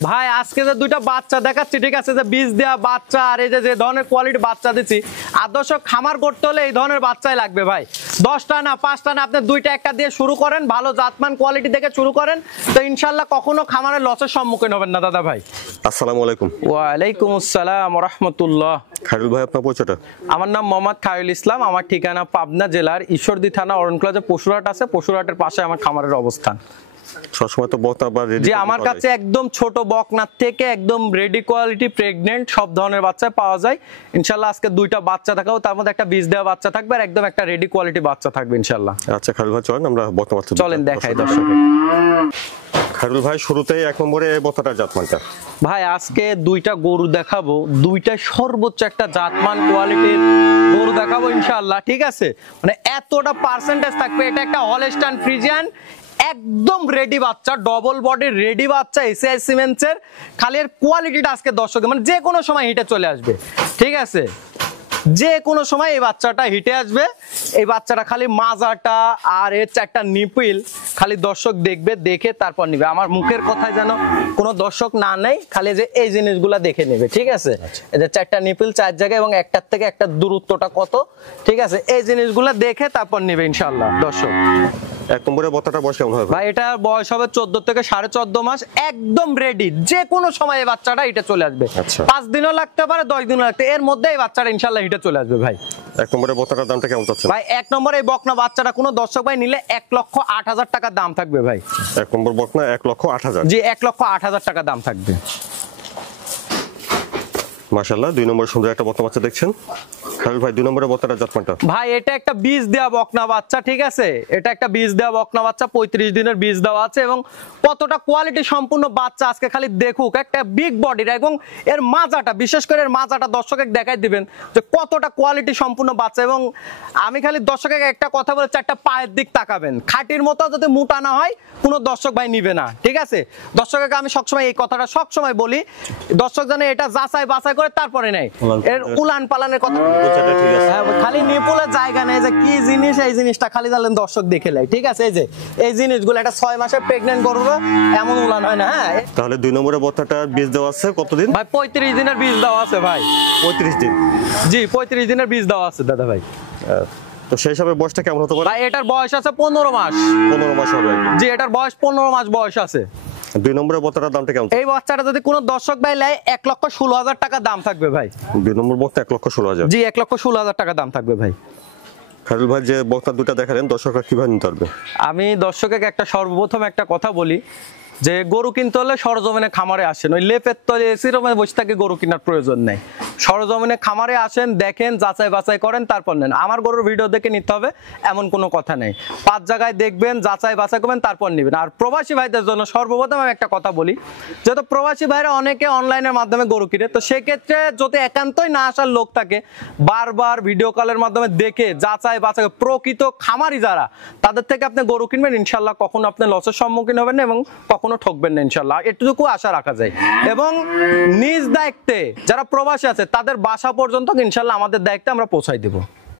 ভাই আজকে যে দুইটা বাচ্চা দেখাচ্ছি, ঠিক আছে, যে বীজ দেওয়া বাচ্চা আর এই যে ধরনের কোয়ালিটি বাচ্চা দিচ্ছি, আদর্শ খামার করতে হলে এই ধরনের বাচ্চাই লাগবে ভাই। 10টা না 5টা না, আপনি 2টা 1টা দিয়ে শুরু করেন, ভালো জাতমান কোয়ালিটি দেখে শুরু করেন, তো ইনশাল্লাহ কখনো খামারের লসের সম্মুখীন হবেন না দাদা ভাই। আসসালামু আলাইকুম। ওয়ালাইকুম আসসালাম ওয়া রাহমাতুল্লাহ। খায়রুল ভাই, আপনার পরিচয়টা? আমার নাম মোহাম্মদ খায়রুল ইসলাম, আমার ঠিকানা পাবনা জেলার ঈশ্বরদী থানা অরণকুলা, পশুরহাট আছে, পশুরহাটের পাশে আমার খামারের অবস্থান। সবসময় তো বকনা বা রেডি? জি, আমার কাছে একদম ছোট বকনার থেকে একদম রেডি কোয়ালিটি প্রেগনেন্ট সব ধরনের বাচ্চা পাওয়া যায় ইনশাআল্লাহ। আজকে দুইটা বাচ্চা দেখাবো, তার মধ্যে একটা বীজ দেওয়া বাচ্চা থাকবে আর একদম একটা রেডি কোয়ালিটি বাচ্চা থাকবে ইনশাআল্লাহ। আচ্ছা খায়রুল ভাই, চলেন আমরা বকনা বাচ্চা চলেন দেখাই দর্শককে। খায়রুল ভাই, শুরুতেই 1 নম্বরে এই বকনাটার জাতমানটা। ভাই আজকে দুইটা গরু দেখাবো, দুইটা সর্বোচ্চ একটা জাতমান কোয়ালিটির গরু দেখাবো ইনশাআল্লাহ, ঠিক আছে। মানে এতটা পার্সেন্টেজ থাকবে, এটা একটা হলস্টাইন ফ্রিজিয়ান, একদম রেডি বাচ্চা, ডবল বডির রেডি বাচ্চা, এসিআই সিমেন্টসের। খালি এর কোয়ালিটিটা আজকে দর্শকের মানে যে কোনো সময় হিটে চলে আসবে, ঠিক আছে, যে কোনো সময় এই বাচ্চাটা হিটে আসবে। এই বাচ্চাটা খালি মাজাটা আর এর 4টা নিপিল খালি দর্শক দেখবে, দেখে তারপর নিবে। আমার মুখের কথায় যেন কোনো দর্শক না নেই, খালি যে এই জিনিসগুলা দেখে নেবে, ঠিক আছে। এই যে 4টা নিপিল 4 জায়গায় এবং একটার থেকে একটা দূরত্বটা কত, ঠিক আছে, এই জিনিসগুলা দেখে তারপর নিবে ইনশাআল্লাহ দর্শক। 1 নম্বরে বকনাটার বয়স কেমন হবে ভাই? এটা বয়স হবে 14 থেকে 14.5 মাস, একদম রেডি, যে কোনো সময় এই বাচ্চাটা হিটে চলে আসবে। 5 দিনও লাগতে পারে, 10 দিনও লাগতে, এর মধ্যে এই বাচ্চাটা ইনশাআল্লাহ হিটে চলে আসবে ভাই। 1 নম্বরে বকনাটার দামটা কেমন চাচ্ছেন ভাই? 1 নম্বরে এই বকনা বাচ্চাটা কোনো দর্শক ভাই নিলে 1,08,000 টাকা দাম থাকবে ভাই। 1 নম্বর বকনা 1,08,000? জি, 1,08,000 টাকা দাম থাকবে। মাশাআল্লাহ, 2 নম্বরে সুন্দর একটা বকনা বাচ্চা দেখছেন। খায়রুল ভাই, 2 নম্বরে বকনাটার জাতমানটা? ভাই এটা একটা বীজ দেওয়া বকনা বাচ্চা, ঠিক আছে, এটা একটা বীজ দেওয়া বকনা বাচ্চা, 35 দিনের বীজ দেওয়া আছে এবং কতটা কোয়ালিটি সম্পূর্ণ বাচ্চা আজকে খালি দেখুক। একটা বিগ বডির এবং এর মাজাটা, বিশেষ করে এর মাজাটা দর্শকে দেখাই দিবেন যে কতটা কোয়ালিটি সম্পূর্ণ বাচ্চা। এবং আমি খালি দর্শকে একটা কথা বলে 4টা পায়ের দিক তাকাবেন, খাটির মতো যদি মোটা না হয় কোনো দর্শক ভাই নিবে না, ঠিক আছে। দর্শককে আমি সবসময় এই কথাটা সবসময় বলি, দর্শক জানে এটা যাচাই বাছাই করে তারপরে নেয়। এর উলান পালানের কথা খালি নিপুলের জায়গা নেই, যে কি জিনিস এই জিনিসটা খালি জানলেন দর্শক দেখে লাই, ঠিক আছে। এই যে এই জিনিসগুলো একটা 6 মাসের প্রেগন্যান্ট গরুর এমন উলান হয় না। হ্যাঁ, তাহলে 2 নম্বরে বকনাটার বীজ দেওয়া আছে কতদিন ভাই? 35 দিনের বীজ দেওয়া আছে ভাই। 35 দিন? জি, 35 দিনের বীজ দেওয়া আছে দাদা ভাই। তো সেই হিসাবে বয়সটা কেমন হতে পারে ভাই? এটার বয়স আছে 15 মাস। 15 মাস হবে? জি, এটার বয়স 15 মাস বয়স আছে। 2 নম্বরে বকনাটার দামটা কেমন? এই বাচ্চাটা যদি কোনো দর্শক ভাই নেয় 1,16,000 টাকা দাম থাকবে ভাই। 2 নম্বর বকনা 1,16,000? জি, 1,16,000 টাকা দাম থাকবে ভাই। খায়রুল ভাই, যে বকনা দুটো দেখালেন দর্শকরা কিভাবে নিতে পারবে? আমি দর্শকে একটা সর্বপ্রথম একটা কথা বলি, যে গরু কিনতে হলে সরজমিনে খামারে আসেন, ওই লেপের তলে এসির রুমে বসে থেকে গরু কেনার প্রয়োজন নেই। সরজমিনে খামারে আসেন, দেখেন, যাচাই বাছাই করেন, তারপর নেন। আমার গরুর ভিডিও দেখে নিতে হবে এমন কোনো কথা নেই। 5 জায়গায় দেখবেন, যাচাই বাছাই করবেন, তারপর নেবেন। আর প্রবাসী ভাইদের জন্য সর্বপ্রথম আমি একটা কথা বলি, যেহেতু প্রবাসী ভাইরা অনেকে অনলাইনের মাধ্যমে গরু কিনে, তো সেক্ষেত্রে যদি একান্তই না আসার লোক থাকে, বারবার ভিডিও কলের মাধ্যমে দেখে যাচাই বাছাই প্রকৃত খামারি যারা, তাদের থেকে আপনি গরু কিনবেন, ইনশাল্লাহ কখনো আপনি লসের সম্মুখীন হবেন না এবং কখনো ঠকবেন না ইনশাল্লাহ, এটুকু আশা রাখা যায়। এবং নিজ দায়িত্বে যারা প্রবাসী আছে তাদের বাসা পর্যন্ত ইনশাল্লাহ আমাদের দায়িত্বে আমরা পৌঁছাই দেব।